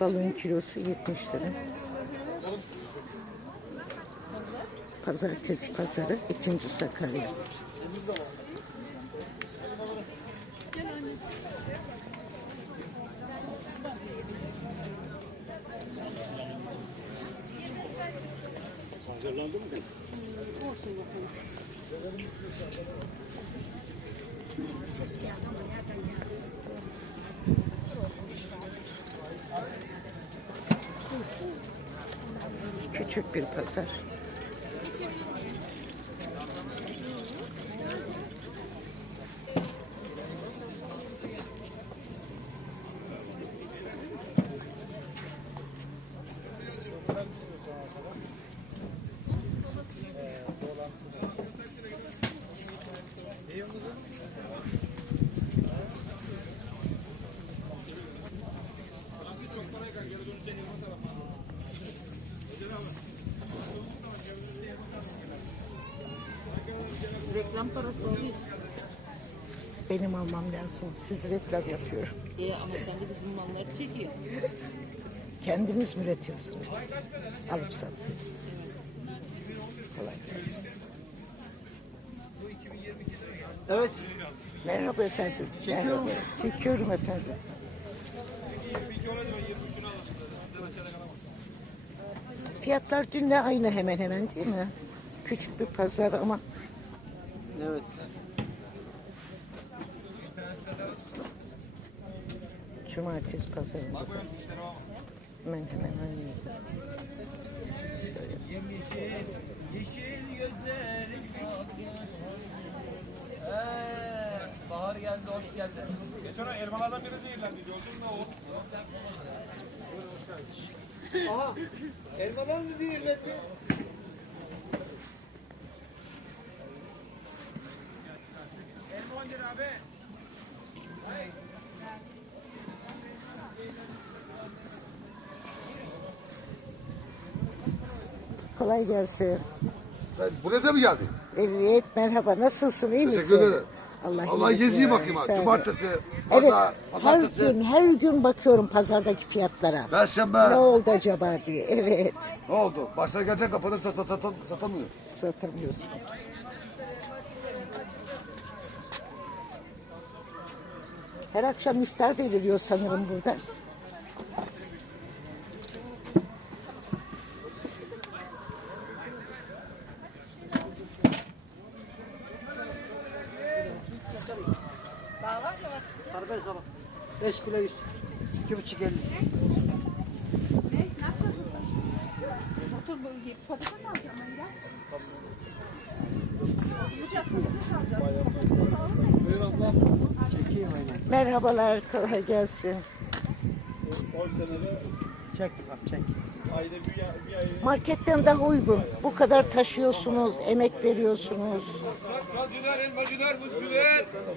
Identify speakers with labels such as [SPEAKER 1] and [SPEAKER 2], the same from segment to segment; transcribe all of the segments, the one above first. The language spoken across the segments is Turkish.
[SPEAKER 1] Balığın kilosu 70 lira. Pazartesi pazarı 2. Sakarya.
[SPEAKER 2] Ses geldi ama nereden geldi?
[SPEAKER 1] Küçük bir pazar.
[SPEAKER 3] Reklam parası alıyorsun.
[SPEAKER 1] Benim almam lazım. Siz reklam yapıyorum.
[SPEAKER 3] E ama sen de bizim malları çekiyorsun.
[SPEAKER 1] Kendiniz mi üretiyorsunuz? Alıp satıyorsunuz. Kolay gelsin.
[SPEAKER 4] Evet.
[SPEAKER 1] Merhaba efendim.
[SPEAKER 4] Çekiyor
[SPEAKER 1] Merhaba.
[SPEAKER 4] musun?
[SPEAKER 1] Çekiyorum efendim. Fiyatlar dünle aynı hemen hemen değil mi? Küçük bir pazar ama
[SPEAKER 4] Evet.
[SPEAKER 1] cumartesi pazarında da hemen aynı.
[SPEAKER 5] Yeşil gözlerin Bahar geldi, hoş geldin.
[SPEAKER 6] Geçen ay elmalardan biri zehirlendi. Gördün mü o?
[SPEAKER 4] Aha. Elmalar mı zehirlendi?
[SPEAKER 1] Kolay gelsin.
[SPEAKER 7] Sen buraya da mı geldin?
[SPEAKER 1] Evet merhaba nasılsın iyi misin?
[SPEAKER 7] Teşekkür ederim.
[SPEAKER 1] Allah,
[SPEAKER 7] Allah geziyi bakayım
[SPEAKER 1] ol.
[SPEAKER 7] Cumartesi,
[SPEAKER 1] Evet
[SPEAKER 7] pazar,
[SPEAKER 1] her
[SPEAKER 7] pazartesi,
[SPEAKER 1] gün her gün bakıyorum pazardaki fiyatlara.
[SPEAKER 7] perşembe.
[SPEAKER 1] Ne oldu acaba diye. Evet
[SPEAKER 7] Ne oldu? Başına gelecek kapanırsa sat, sat, satamıyor.
[SPEAKER 1] satamıyorsunuz. Her akşam iftar veriliyor sanırım burada.
[SPEAKER 4] 5 kilo 100. 2,5 50. Çekeyim aynen.
[SPEAKER 1] Merhabalar kolay gelsin.
[SPEAKER 6] 10 senede
[SPEAKER 4] Çek bak çek.
[SPEAKER 1] Marketten daha uygun. Bu kadar taşıyorsunuz, emek veriyorsunuz.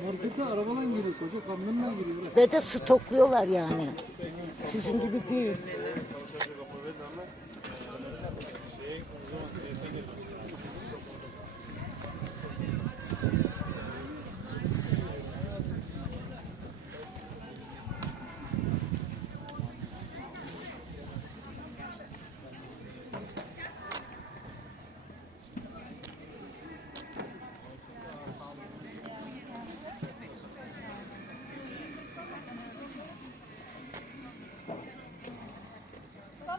[SPEAKER 5] Markete arabadan giriyor, kamyonla giriyor.
[SPEAKER 1] Ve de stokluyorlar yani. Sizin gibi değil.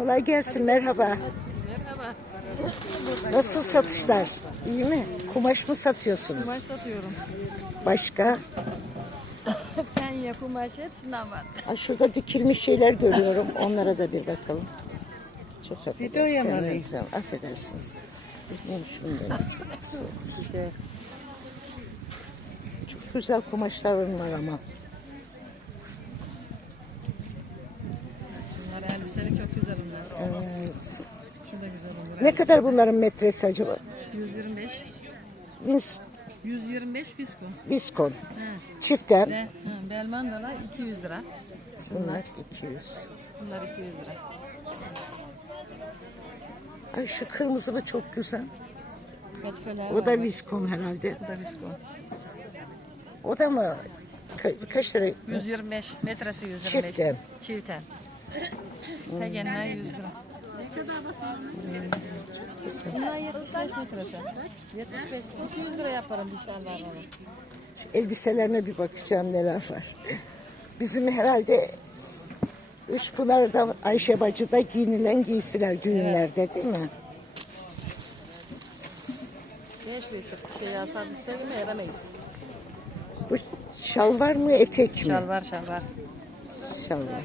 [SPEAKER 1] Kolay gelsin, merhaba.
[SPEAKER 3] Merhaba.
[SPEAKER 1] Nasıl satışlar? İyi mi? Kumaş mı satıyorsunuz?
[SPEAKER 3] Kumaş satıyorum.
[SPEAKER 1] Başka?
[SPEAKER 3] Penye, kumaş hepsinden var.
[SPEAKER 1] Ha, şurada dikilmiş şeyler görüyorum. Onlara da bir bakalım. Çok
[SPEAKER 4] Videoya mı
[SPEAKER 1] affedersiniz. Affedersiniz. Benim şundan çok güzel. Çok güzel kumaşların var ama.
[SPEAKER 3] Bunlar elbiselik çok güzel bunlar.
[SPEAKER 1] Evet.
[SPEAKER 3] Şu da güzel olur.
[SPEAKER 1] Ne kadar bunların metresi acaba?
[SPEAKER 3] 125.
[SPEAKER 1] Vis,
[SPEAKER 3] 125 fisko.
[SPEAKER 1] viskon.
[SPEAKER 3] He.
[SPEAKER 1] Çiften.
[SPEAKER 3] Ve hı, Belmandolar 200 lira.
[SPEAKER 1] Bunlar 200.
[SPEAKER 3] Bunlar 200 lira.
[SPEAKER 1] Ay şu kırmızılı çok güzel.
[SPEAKER 3] Kadifeler
[SPEAKER 1] O
[SPEAKER 3] var.
[SPEAKER 1] da viskon herhalde.
[SPEAKER 3] Bu da fisko.
[SPEAKER 1] O da mı? Ka- kaç lira?
[SPEAKER 3] 125. Metresi 125.
[SPEAKER 1] Çiften.
[SPEAKER 3] Çiften. Tegenler 100 lira. Bunlar 75 metresi. 75. 200 lira yaparım dışarıdan.
[SPEAKER 1] Şu elbiselerine bir bakacağım neler var. Bizim herhalde Üç Pınar'da Ayşe Bacı'da giyinilen giysiler düğünlerde değil mi?
[SPEAKER 3] Genç bir çık şey alsan sevime yaramayız.
[SPEAKER 1] Bu şal var mı etek mi?
[SPEAKER 3] Şal var şal var.
[SPEAKER 1] Şal var.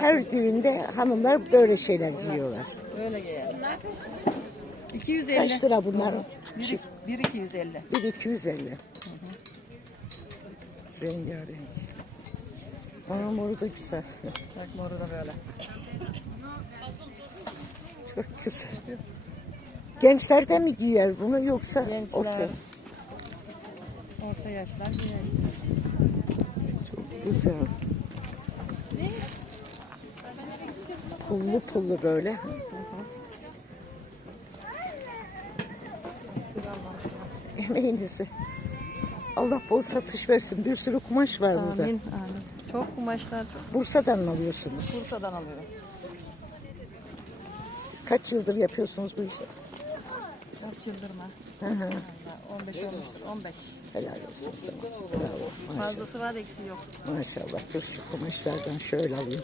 [SPEAKER 1] Her düğünde hanımlar böyle şeyler giyiyorlar.
[SPEAKER 3] Öyle giyer. 250.
[SPEAKER 1] Kaç lira bunlar?
[SPEAKER 3] Bir, bir 250.
[SPEAKER 1] Bir 250. Rengarenk. Ana moru da güzel.
[SPEAKER 3] Bak moru da böyle.
[SPEAKER 1] Çok güzel. Gençler de mi giyer bunu yoksa
[SPEAKER 3] Gençler.
[SPEAKER 1] orta?
[SPEAKER 3] Orta yaşlar giyer.
[SPEAKER 1] Güzel. Pullu pullu böyle. Emeğinizi. Allah bol satış versin. Bir sürü kumaş var burada.
[SPEAKER 3] Amin amin. Çok kumaşlar çok.
[SPEAKER 1] Bursa'dan mı alıyorsunuz?
[SPEAKER 3] Bursa'dan alıyorum.
[SPEAKER 1] Kaç yıldır yapıyorsunuz bu işi?
[SPEAKER 3] Çok çıldırma.
[SPEAKER 1] Hı hı.
[SPEAKER 3] 15 olmuştur. 15.
[SPEAKER 1] Helal olsun sana. Bravo. Maşallah.
[SPEAKER 3] Fazlası var eksiği yok.
[SPEAKER 1] Maşallah. Dur şu kumaşlardan şöyle alayım.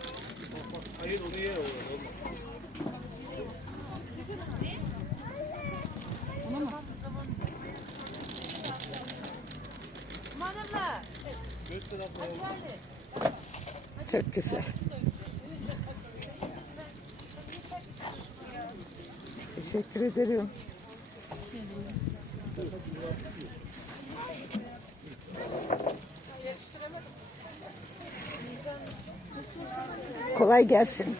[SPEAKER 1] Çok güzel. Teşekkür ederim. Kolay gelsin.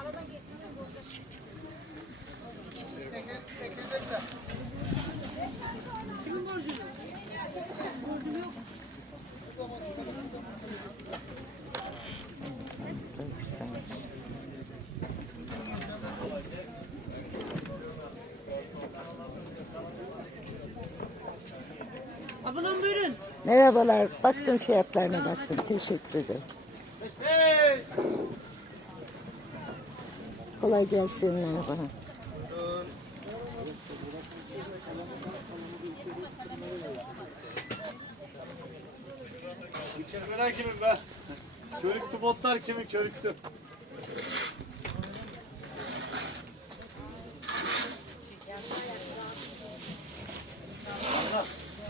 [SPEAKER 2] Ablam buyurun.
[SPEAKER 1] Merhabalar. Baktım fiyatlarına baktım. Teşekkür ederim. Kolay gelsin. Merhaba.
[SPEAKER 6] İçermeler kimin be? Körüktü botlar kimin körüktü?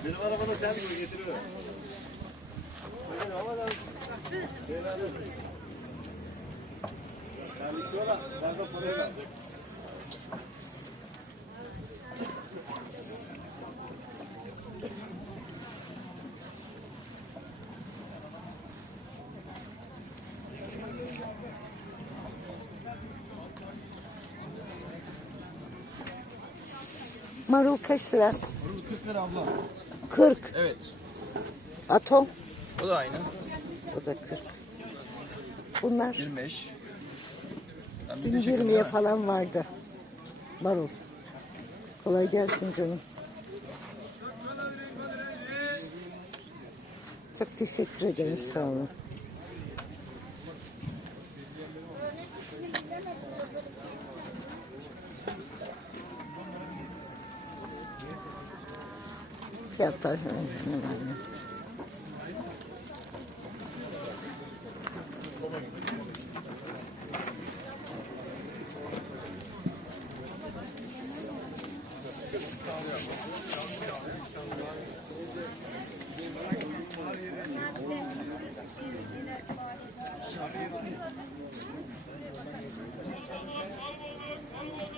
[SPEAKER 6] Benim arabada sen gibi getiriyor. Benim havadan. Sen içiyorlar. Ben de paraya ver.
[SPEAKER 1] Marul kaç lira?
[SPEAKER 5] 40 lira abla.
[SPEAKER 1] 40.
[SPEAKER 5] Evet.
[SPEAKER 1] Atom.
[SPEAKER 5] O da aynı.
[SPEAKER 1] O da 40. Bunlar
[SPEAKER 5] 25. Ben
[SPEAKER 1] dün 20'ye falan vardı. Marul. Kolay gelsin canım. Çok teşekkür ederim. Sağ olun. Fiyatlar hemen hemen aynı.
[SPEAKER 2] Bu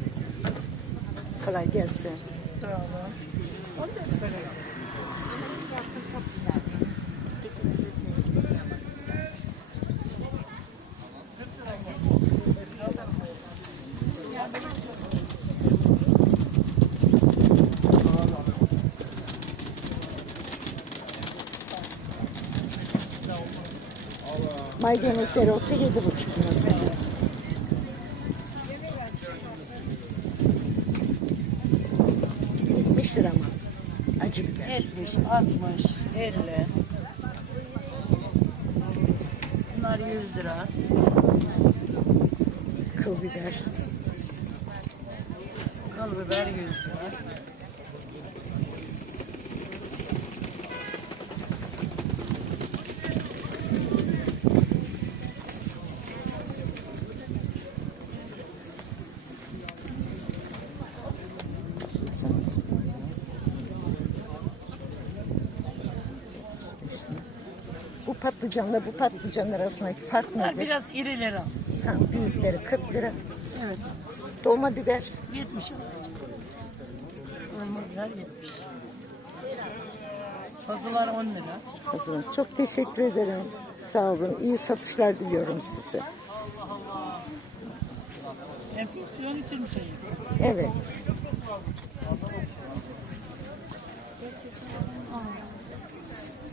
[SPEAKER 1] Kolay gelsin. Maydanoz dereotu yedi buçuk mesela. Yetmiş lira mı? Acı biber.
[SPEAKER 8] 70, 60, 50. Bunlar 100 lira.
[SPEAKER 1] Kıl biber.
[SPEAKER 8] Kıl biber 100 lira.
[SPEAKER 1] patlıcanla bu patlıcanın arasındaki fark nedir?
[SPEAKER 8] Biraz irileri al.
[SPEAKER 1] Ha, büyükleri 40 lira.
[SPEAKER 8] Evet.
[SPEAKER 1] Dolma biber
[SPEAKER 8] 70 biber 70. Pazılar 10 lira.
[SPEAKER 1] Hazırım. Çok teşekkür ederim. Sağ olun. İyi satışlar diliyorum size.
[SPEAKER 8] Enflasyon? Şey.
[SPEAKER 1] Evet.